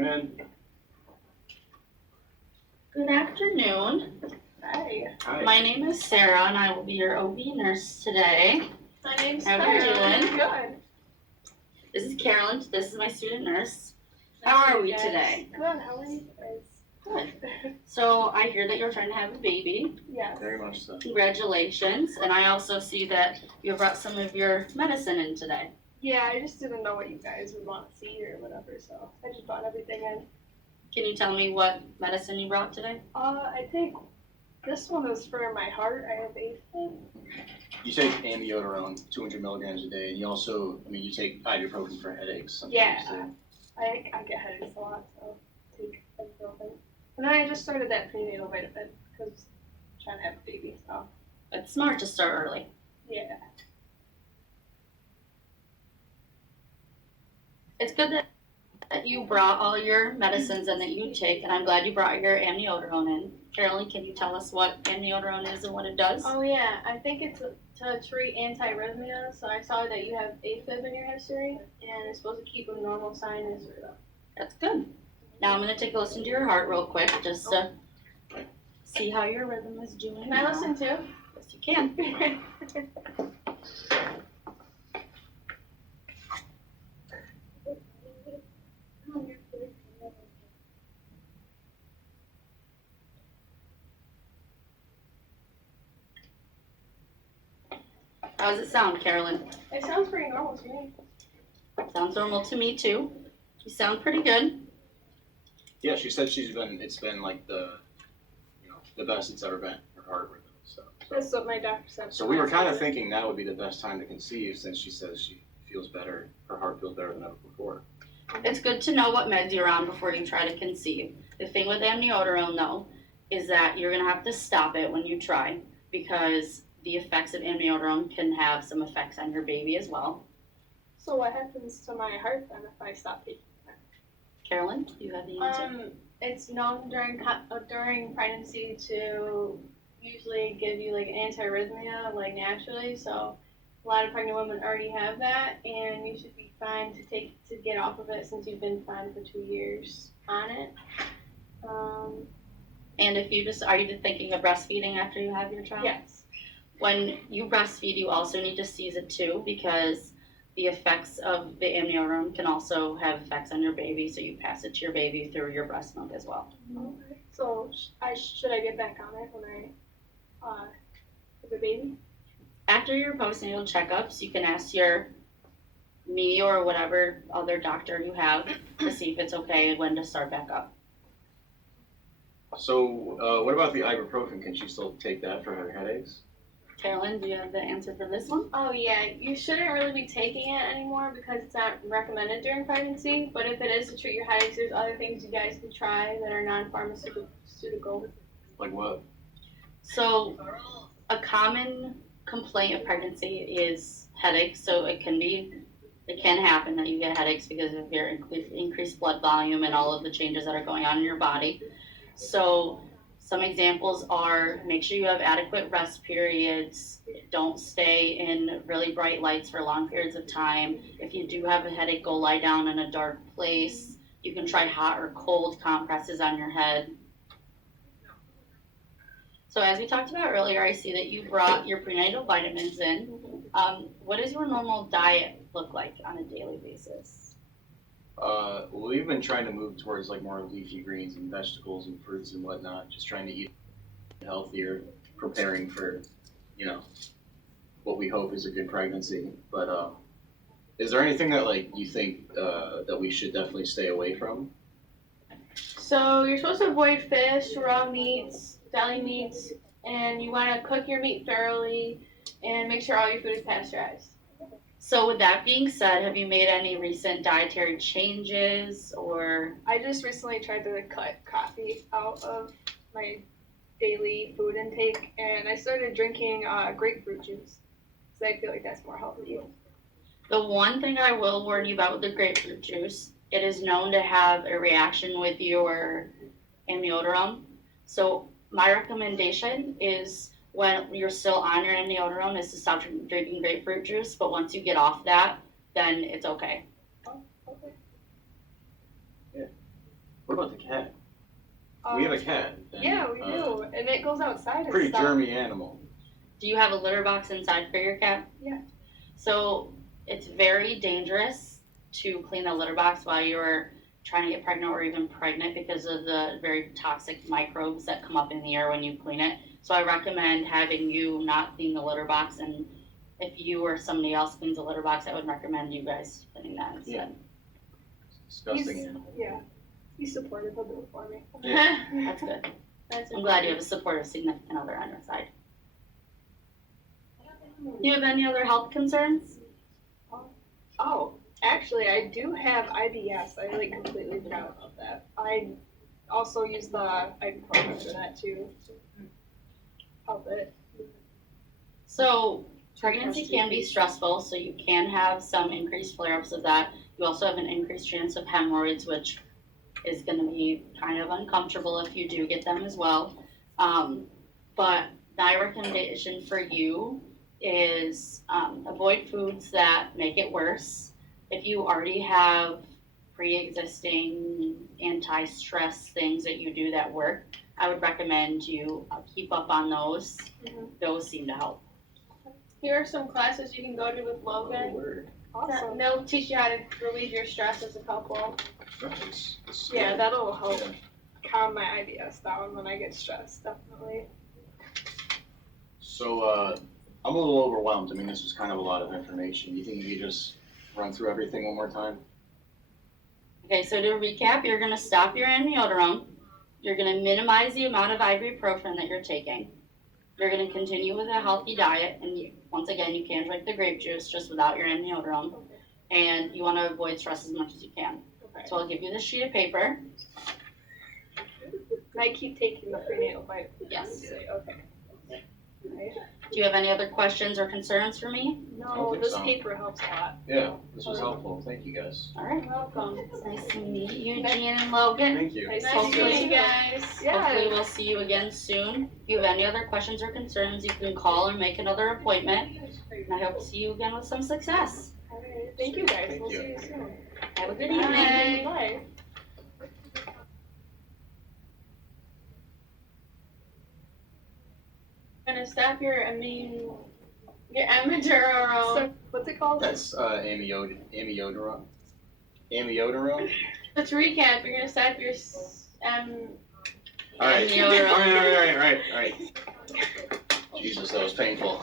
Man. Good afternoon. Hi. Hi. My name is Sarah and I will be your OB nurse today. My name's How are you doing? Good. This is Carolyn. This is my student nurse. How are we today? Good. How are you guys? Good. So I hear that you're trying to have a baby. Yes. Very much so. Congratulations. And I also see that you brought some of your medicine in today. Yeah, I just didn't know what you guys would want to see or whatever, so I just brought everything in. Can you tell me what medicine you brought today? I think this one is for my heart. I have AFib. You take amiodarone, 200 milligrams a day, and you also, you take ibuprofen for headaches sometimes Yeah. too. I get headaches a lot, so I take ibuprofen. And then I just started that prenatal vitamin because I'm trying to have a baby, so. It's smart to start early. Yeah. It's good that you brought all your medicines and that you take, and I'm glad you brought your amiodarone in. Carolyn, can you tell us what amiodarone is and what it does? Oh yeah, I think it's to treat anti-arrhythmia. So I saw that you have AFib in your history, and it's supposed to keep a normal sinus rhythm. That's good. Now I'm going to take a listen to your heart real quick, just to see how your rhythm is doing. Can I listen too? Yes, you can. How does it sound, Carolyn? It sounds pretty normal to me. Sounds normal to me too. You sound pretty good. Yeah, she said it's been like the best it's ever been, her heart rhythm. That's what my doctor said. So we were kind of thinking now would be the best time to conceive since she says she feels better, her heart feels better than ever before. It's good to know what meds you're on before you try to conceive. The thing with amiodarone, though, is that you're going to have to stop it when you try because the effects of amiodarone can have some effects on your baby as well. So what happens to my heart then if I stop taking it? Carolyn, do you have the answer? It's known during pregnancy to usually give you like an anti-arrhythmia like naturally. So a lot of pregnant women already have that, and you should be fine to get off of it since you've been fine for 2 years on it. And if you are you thinking of breastfeeding after you have your child? Yes. When you breastfeed, you also need to cease it too because the effects of the amiodarone can also have effects on your baby, so you pass it to your baby through your breast milk as well. Okay. So should I get back on it when I have a baby? After your postnatal checkups, you can ask me or whatever other doctor you have to see if it's okay and when to start back up. So what about the ibuprofen? Can she still take that for her headaches? Carolyn, do you have the answer for this one? Oh yeah, you shouldn't really be taking it anymore because it's not recommended during pregnancy. But if it is to treat your headaches, there's other things you guys can try that are non-pharmaceutical. Like what? So a common complaint of pregnancy is headaches. So it can happen that you get headaches because of your increased blood volume and all of the changes that are going on in your body. So some examples are make sure you have adequate rest periods. Don't stay in really bright lights for long periods of time. If you do have a headache, go lie down in a dark place. You can try hot or cold compresses on your head. So as we talked about earlier, I see that you brought your prenatal vitamins in. What does your normal diet look like on a daily basis? We've been trying to move towards like more leafy greens and vegetables and fruits and whatnot, just trying to eat healthier, preparing for, what we hope is a good pregnancy. But is there anything that like you think that we should definitely stay away from? So you're supposed to avoid fish, raw meats, deli meats, and you want to cook your meat thoroughly and make sure all your food is pasteurized. So with that being said, have you made any recent dietary changes or? I just recently tried to cut coffee out of my daily food intake, and I started drinking grapefruit juice. So I feel like that's more healthy. The one thing I will warn you about with the grapefruit juice, it is known to have a reaction with your amiodarone. So my recommendation is when you're still on your amiodarone is to stop drinking grapefruit juice, but once you get off that, then it's okay. Oh, okay. Yeah. What about the cat? We have a cat. And, Yeah, we do, and it goes outside and Pretty stuff. germy animal. Do you have a litter box inside for your cat? Yeah. So it's very dangerous to clean the litter box while you're trying to get pregnant or even pregnant because of the very toxic microbes that come up in the air when you clean it. So I recommend having you not clean the litter box, and if you or somebody else cleans the litter box, I would recommend you guys cleaning that instead. Disgusting He's- animal. Yeah, he's supportive, he'll do it for me. That's good. That's I'm glad you have a supportive significant other on your side. Do you have any other health concerns? Oh, actually, I do have IBS. I like completely forgot about that. I also use the ibuprofen for that too. To help it. So pregnancy can be stressful, so you can have some increased flare-ups of that. You also have an increased chance of hemorrhoids, which is gonna be kind of uncomfortable if you do get them as well. But my recommendation for you is avoid foods that make it worse. If you already have pre-existing anti-stress things that you do that work, I would recommend you keep up on those. Mhm. Those seem to help. Here are some classes you can go to with Oh, Logan. word. Awesome. They'll teach you how to relieve your stress as a couple. Nice. That's Yeah, good. that'll help Yeah. calm my IBS down when I get stressed, definitely. So, I'm a little overwhelmed. I mean, this was kind of a lot of information. You think you could just run through everything one more time? Okay, so to recap, you're gonna stop your amiodarone. You're gonna minimize the amount of ibuprofen that you're taking. You're gonna continue with a healthy diet, and once again, you can drink the grape juice just without your amiodarone. Okay. And you wanna avoid stress as much as you can. Okay. So I'll give you this sheet of paper. And I keep taking the prenatal vitamin. Yes. Okay. Right. Do you have any other questions or concerns for me? No, think this so. paper helps a lot. Yeah, this was helpful. Thank you guys. All right. Welcome. It's nice to meet you, Jean and Logan. Thank you. Nice Nice to to meet meet you. you guys. Hopefully Yeah. we'll see you again soon. If you have any other questions or concerns, you can call or make another appointment. And I hope to see you again with some success. All right. Thank you guys. Thank We'll you. see you soon. Have a good Bye. evening. Bye. Gonna stop your epidural. So, what's it called? That's amiodarone. Amiodarone? Let's recap. You're gonna stop your All right. Amiodarone. All right. Jesus, that was painful.